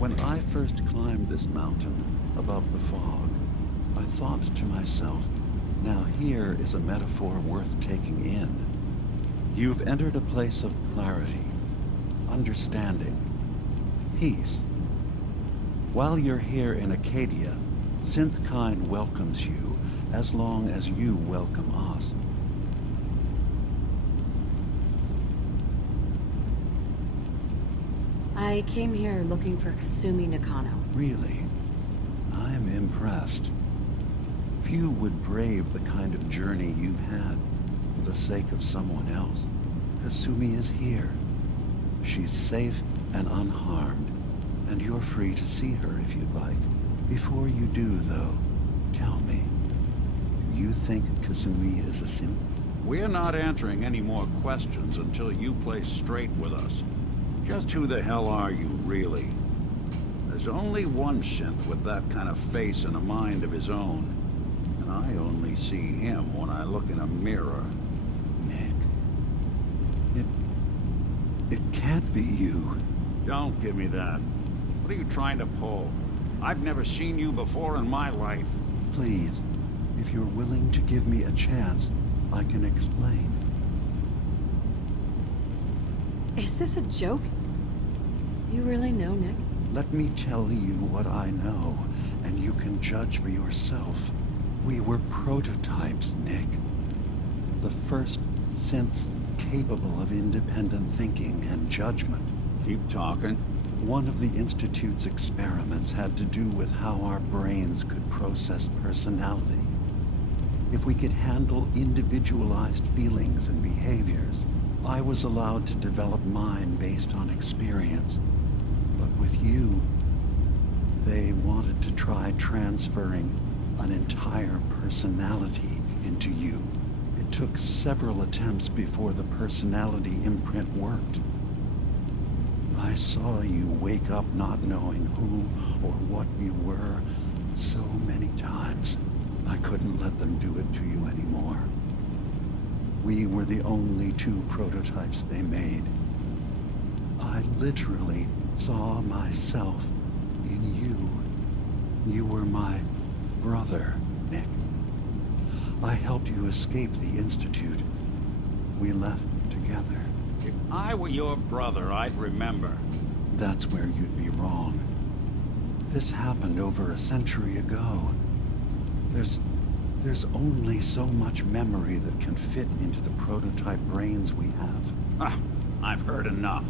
When I first climbed this mountain above the fog, I thought to myself, now here is a metaphor worth taking in. You've entered a place of clarity, understanding, peace. While you're here in Acadia, Synthkind welcomes you as long as you welcome us. I came here looking for Kasumi Nakano. Really? I'm impressed. Few would brave the kind of journey you've had for the sake of someone else. Kasumi is here. She's safe and unharmed, and you're free to see her if you'd like. Before you do, though, tell me, do you think Kasumi is a synth? We're not answering any more questions until you play straight with us. Just who the hell are you, really? There's only one synth with that kind of face and a mind of his own. And I only see him when I look in a mirror. Nick. It can't be you. Don't give me that. What are you trying to pull? I've never seen you before in my life. Please, if you're willing to give me a chance, I can explain. Is this a joke? Do you really know, Nick? Let me tell you what I know, and you can judge for yourself. We were prototypes, Nick. The first synths capable of independent thinking and judgment. Keep talking. One of the Institute's experiments had to do with how our brains could process personality. If we could handle individualized feelings and behaviors, I was allowed to develop mine based on experience. But with you, they wanted to try transferring an entire personality into you. It took several attempts before the personality imprint worked. I saw you wake up not knowing who or what you were so many times. I couldn't let them do it to you anymore. We were the only two prototypes they made. I literally saw myself in you. You were my brother, Nick. I helped you escape the Institute. We left together. If I were your brother, I'd remember. That's where you'd be wrong. This happened over a century ago. There's only so much memory that can fit into the prototype brains we have. Ah, I've heard enough.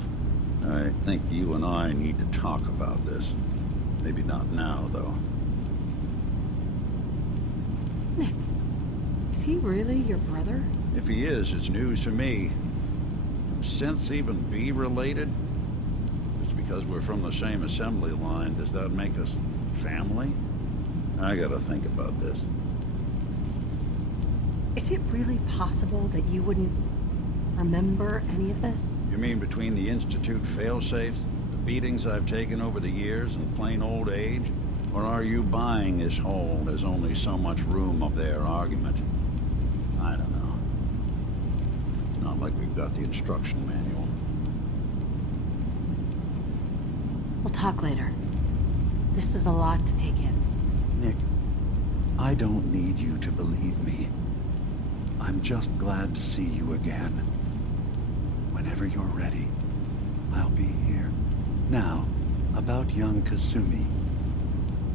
I think you and I need to talk about this. Maybe not now, though. Nick, is he really your brother? If he is, it's news for me. Can synths even be related? Just because we're from the same assembly line, does that make us family? I gotta think about this. Is it really possible that you wouldn't remember any of this? You mean between the Institute failsafes, the beatings I've taken over the years, and plain old age? Or are you buying this whole "there's only so much room" of their argument? I don't know. It's not like we've got the instruction manual. We'll talk later. This is a lot to take in. Nick, I don't need you to believe me. I'm just glad to see you again. Whenever you're ready, I'll be here. Now, about young Kasumi.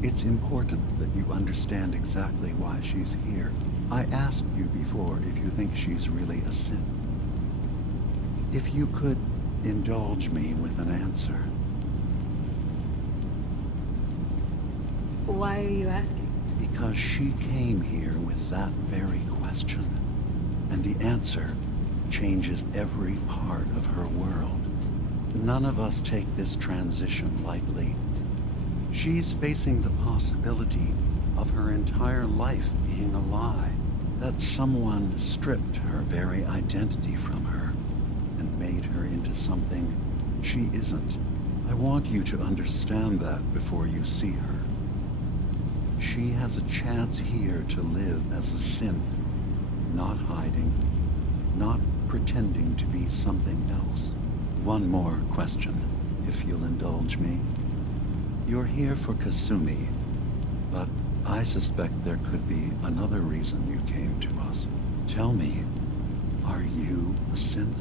It's important that you understand exactly why she's here. I asked you before if you think she's really a synth. If you could indulge me with an answer. Why are you asking? Because she came here with that very question. And the answer changes every part of her world. None of us take this transition lightly. She's facing the possibility of her entire life being a lie. That someone stripped her very identity from her and made her into something she isn't. I want you to understand that before you see her. She has a chance here to live as a synth, not hiding, not pretending to be something else. One more question, if you'll indulge me. You're here for Kasumi, but I suspect there could be another reason you came to us. Tell me, are you a synth?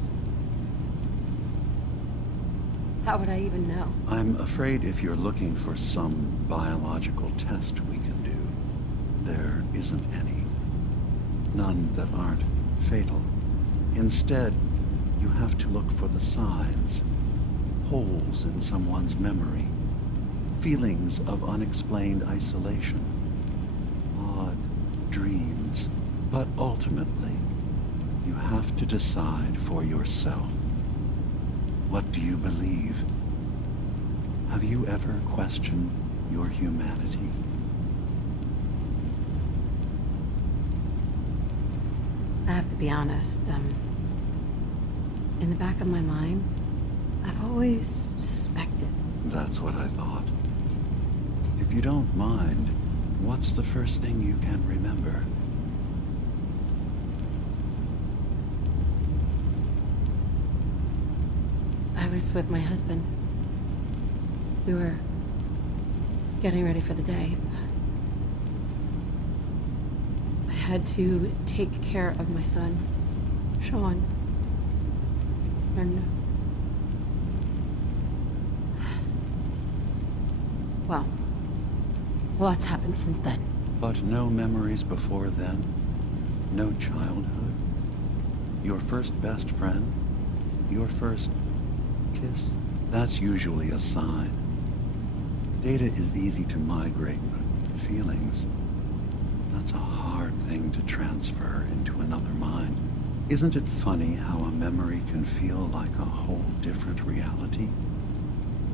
How would I even know? I'm afraid if you're looking for some biological test we can do, there isn't any. None that aren't fatal. Instead, you have to look for the signs. Holes in someone's memory. Feelings of unexplained isolation. Odd dreams. But ultimately, you have to decide for yourself. What do you believe? Have you ever questioned your humanity? I have to be honest, in the back of my mind, I've always suspected. That's what I thought. If you don't mind, what's the first thing you can remember? I was with my husband. We were getting ready for the day. I had to take care of my son, Sean. And... well, lots happened since then. But no memories before then? No childhood? Your first best friend? Your first kiss? That's usually a sign. Data is easy to migrate, but feelings, that's a hard thing to transfer into another mind. Isn't it funny how a memory can feel like a whole different reality?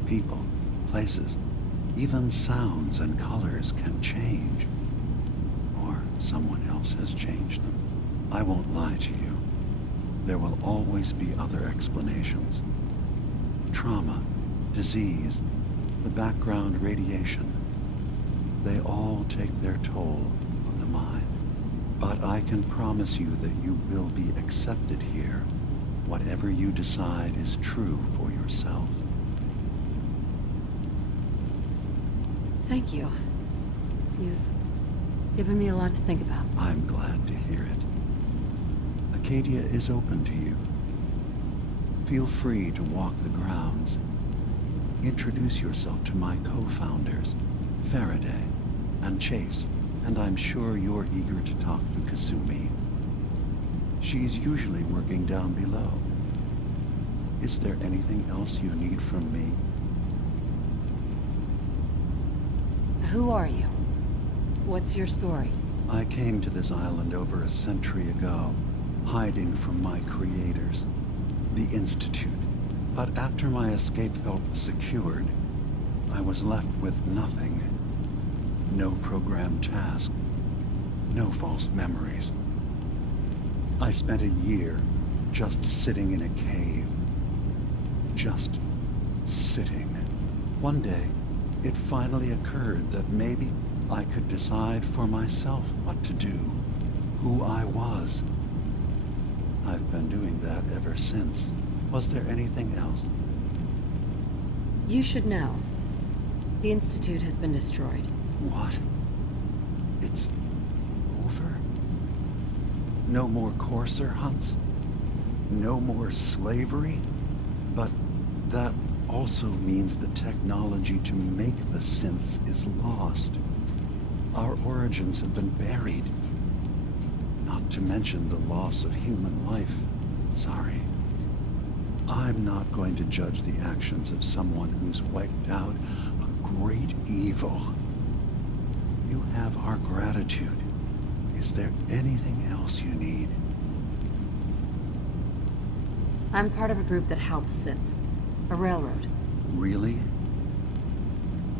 People, places, even sounds and colors can change. Or someone else has changed them. I won't lie to you. There will always be other explanations. Trauma, disease, the background radiation. They all take their toll on the mind. But I can promise you that you will be accepted here, whatever you decide is true for yourself. Thank you. You've given me a lot to think about. I'm glad to hear it. Acadia is open to you. Feel free to walk the grounds. Introduce yourself to my co-founders, Faraday and Chase, and I'm sure you're eager to talk to Kasumi. She's usually working down below. Is there anything else you need from me? Who are you? What's your story? I came to this island over a century ago, hiding from my creators, the Institute. But after my escape felt secured, I was left with nothing. No programmed task. No false memories. I spent a year just sitting in a cave. Just sitting. One day, it finally occurred that maybe I could decide for myself what to do, who I was. I've been doing that ever since. Was there anything else? You should know. The Institute has been destroyed. What? It's over? No more courser hunts? No more slavery? But that also means the technology to make the synths is lost. Our origins have been buried. Not to mention the loss of human life. Sorry. I'm not going to judge the actions of someone who's wiped out a great evil. You have our gratitude. Is there anything else you need? I'm part of a group that helps synths. A railroad. Really?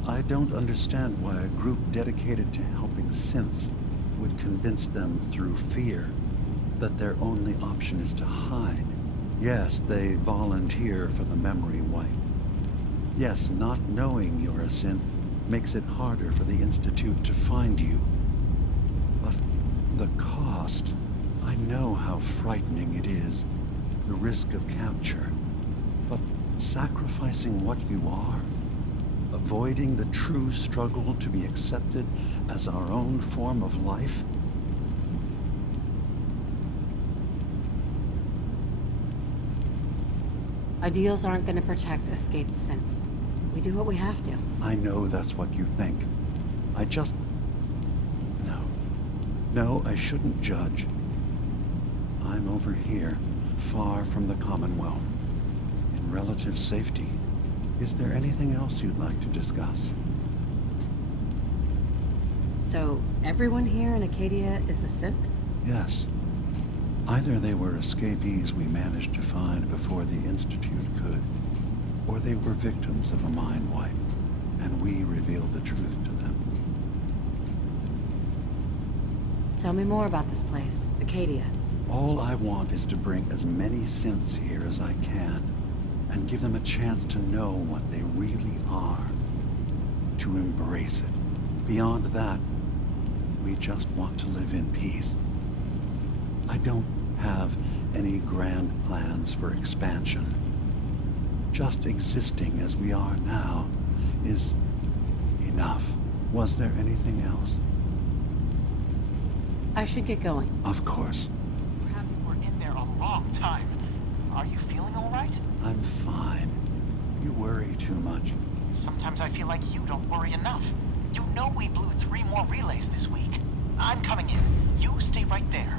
I don't understand why a group dedicated to helping synths would convince them through fear that their only option is to hide. Yes, they volunteer for the memory wipe. Yes, not knowing you're a synth makes it harder for the Institute to find you. But the cost, I know how frightening it is, the risk of capture. But sacrificing what you are, avoiding the true struggle to be accepted as our own form of life? Ideals aren't going to protect escaped synths. We do what we have to. I know that's what you think. I just... No. No, I shouldn't judge. I'm over here, far from the Commonwealth, in relative safety. Is there anything else you'd like to discuss? So, everyone here in Acadia is a synth? Yes. Either they were escapees we managed to find before the Institute could, or they were victims of a mind wipe, and we revealed the truth to them. Tell me more about this place, Acadia. All I want is to bring as many synths here as I can, and give them a chance to know what they really are. To embrace it. Beyond that, we just want to live in peace. I don't have any grand plans for expansion. Just existing as we are now is enough. Was there anything else? I should get going. Of course. Perhaps we're in there a long time. Are you feeling all right? I'm fine. You worry too much. Sometimes I feel like you don't worry enough. You know we blew 3 more relays this week. I'm coming in. You stay right there.